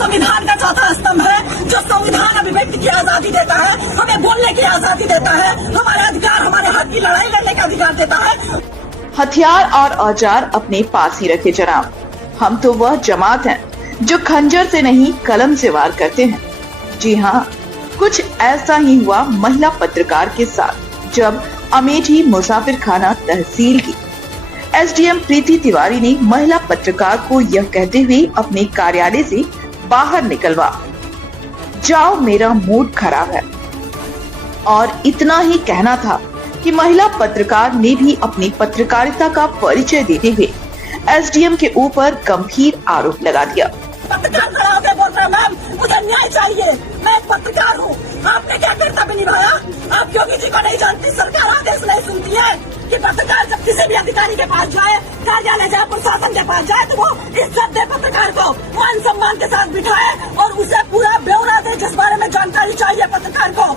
संविधान का चौथा स्तंभ है, जो संविधान अभिव्यक्ति की आजादी देता है, हमें बोलने की आजादी देता है, हमारे अधिकार, हमारे हक की लड़ाई लड़ने का अधिकार देता है। हथियार और औजार अपने पास ही रखे जनाब, हम तो वह जमात हैं जो खंजर से नहीं कलम से वार करते हैं। जी हाँ, कुछ ऐसा ही हुआ महिला पत्रकार के साथ जब अमेठी मुसाफिर खाना तहसील की एसडीएम प्रीति तिवारी ने महिला पत्रकार को यह कहते हुए अपने कार्यालय से बाहर निकलवा, जाओ मेरा मूड खराब है। और इतना ही कहना था कि महिला पत्रकार ने भी अपनी पत्रकारिता का परिचय देते हुए एसडीएम के ऊपर गंभीर आरोप लगा दिया। पत्रकार खड़ा होकर बोल रहा है, मैम मुझे न्याय चाहिए, मैं एक पत्रकार हूँ, आपने क्या कर्तव्य निभाया? आप योगी जी को नहीं जानती, सरकार आदेश नहीं सुनती है कि पत्रकार जब किसी भी अधिकारी के पास जाए, कार्यालय जाए, प्रशासन के पास जाए, तो वो इज्जत दे, पत्रकार को मान सम्मान के साथ बिठाए और उसे पूरा ब्यौरा दे जिस बारे में जानकारी चाहिए पत्रकार को।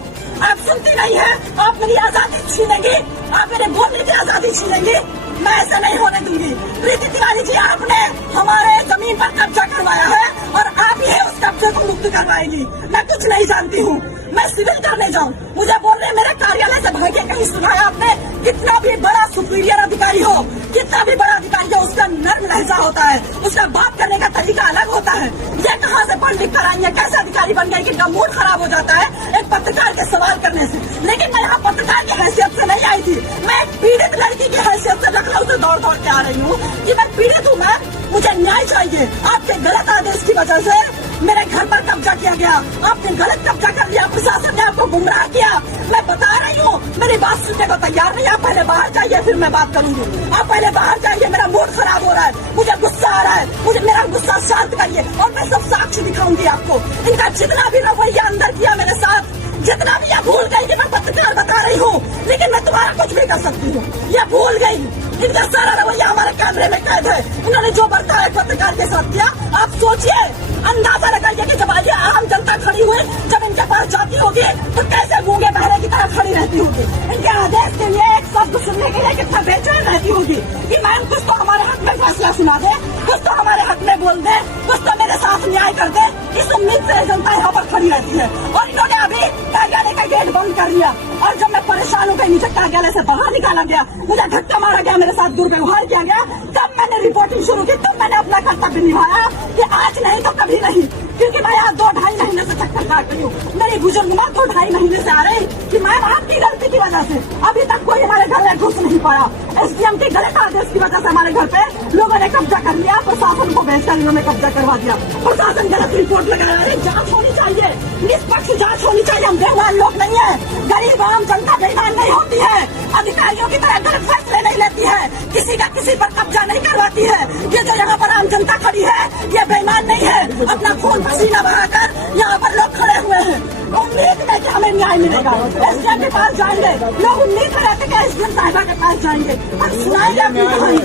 आप सुनती नहीं है, आप मेरी आजादी छीनेंगी, आप मेरे बोलने की आजादी छीनेंगी, मैं ऐसा नहीं होने दूंगी। प्रीति तिवारी जी, आपने हमारे जमीन पर कब्जा करवाया है और आप ही उस कब्जे को मुक्त करवाएंगी। मैं कुछ नहीं जानती हूँ, मैं सिविल करने जाऊँ, मुझे बोल रहे मेरे कार्यालय से भागे, कहीं सुना है आपने? कितना भी बड़ा सुपीरियर अधिकारी हो, कितना भी बड़ा अधिकारी हो, उसका नर्म लहजा होता है, उसका बात करने का तरीका अलग होता है। ये कहाँ से पढ़ लिख कर आई है, कैसे अधिकारी बन गई कि इनका मूड खराब हो जाता है एक पत्रकार के सवाल करने से? लेकिन मैं यहाँ पत्रकार की हैसियत से नहीं आई थी, मैं एक पीड़ित लड़की की हैसियत से लखनऊ से दौड़ दौड़ के आ रही हूँ कि मैं पीड़ित हूँ, मैं मुझे न्याय चाहिए। आपके गलत आदेश की वजह से मेरे घर पर कब्जा किया गया, आपने गलत कब्जा कर लिया, प्रशासन ने आपको गुमराह किया। मैं बता रही हूँ, मेरी बात सुनने को तैयार नहीं। आप पहले बाहर जाइए, फिर मैं बात करूंगी। आप पहले बाहर जाइए, मेरा मूड खराब हो रहा है, मुझे गुस्सा आ रहा है, मुझे मेरा गुस्सा शांत करिए और मैं सब साक्ष्य दिखाऊंगी आपको। इनका जितना भी रवैया अंदर किया मेरे साथ, जितना भी, ये भूल गई कि मैं पत्रकार बता रही हूँ, लेकिन मैं तुम्हारा कुछ भी कर सकती हूँ, ये भूल गई। इनका सारा रवैया हमारे कैमरे में कैद है। उन्होंने जो बर्ताव एक पत्रकार के साथ किया, आप सोचिए, अंदाजा लगाइए कि जब आज आम जनता खड़ी हुई, जब इनके पास जाती होगी तो कैसे गूंगे बहरे की तरह खड़ी रहती होगी। इनके आदेश के लिए एक शब्द सुनने के लिए कितना बेचैन रहती होगी कि मैम कुछ तो हमारे हक में फैसला सुना दे, कुछ तो हमारे हक में बोल दे, कुछ तो मेरे साथ न्याय कर दे। इस उम्मीद से जनता यहाँ पर खड़ी रहती है और इन्होंने अभी कार्यालय का गेट बंद कर दिया। और जब मैं परेशान होकर नीचे कार्यालय से बाहर निकाला गया, मुझे धक्का मारा गया, मेरे साथ दुर्व्यवहार किया गया, तब मैंने रिपोर्टिंग शुरू की, तब मैंने अपना कर्तव्य निभाया कि आज नहीं तो कभी नहीं। क्योंकि मैं यहाँ 2-2.5 महीने से चक्कर काट रही हूँ, मेरी बुजुर्ग माँ 2-2.5 महीने से आ रही कि मैम आपकी गलती की वजह से अभी तक कोई हमारे घर में घुस नहीं पाया। एसडीएम के गलत आदेश की वजह से हमारे घर पे लोगों ने कब्जा कर लिया, प्रशासन को भेजकर इन्होंने कब्जा करवा दिया। प्रशासन गलत रिपोर्ट लगा रहा है, जाँच होनी चाहिए, निष्पक्ष जाँच होनी चाहिए। हम बेईमान लोग नहीं है, गरीब आम जनता बेईमान नहीं होती है, अधिकारियों की तरह गलत फैसले नहीं लेती है, किसी का किसी पर कब्जा नहीं करवाती है। ये जो यहाँ पर आम जनता खड़ी है, ये बेईमान नहीं है, अपना खून पसीना बहाकर यहाँ पर लोग खड़े हुए हैं, उम्मीद में कि हमें न्याय मिलेगा। एसडीएम के पास जाएंगे लोग, उम्मीद में रहते कि एसडीएम साहिबा के पास जाएंगे, हम सुनाएंगे अपनी कहानी।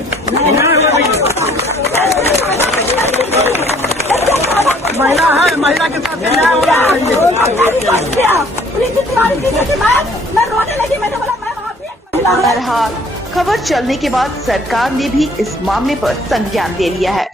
महिला है, महिला के साथ न्याय होना चाहिए। प्रीति तिवारी जी की मैं रोने लगी, मैंने बोला मैम आप भी। बहरहाल खबर चलने के बाद सरकार ने भी इस मामले पर संज्ञान ले लिया है।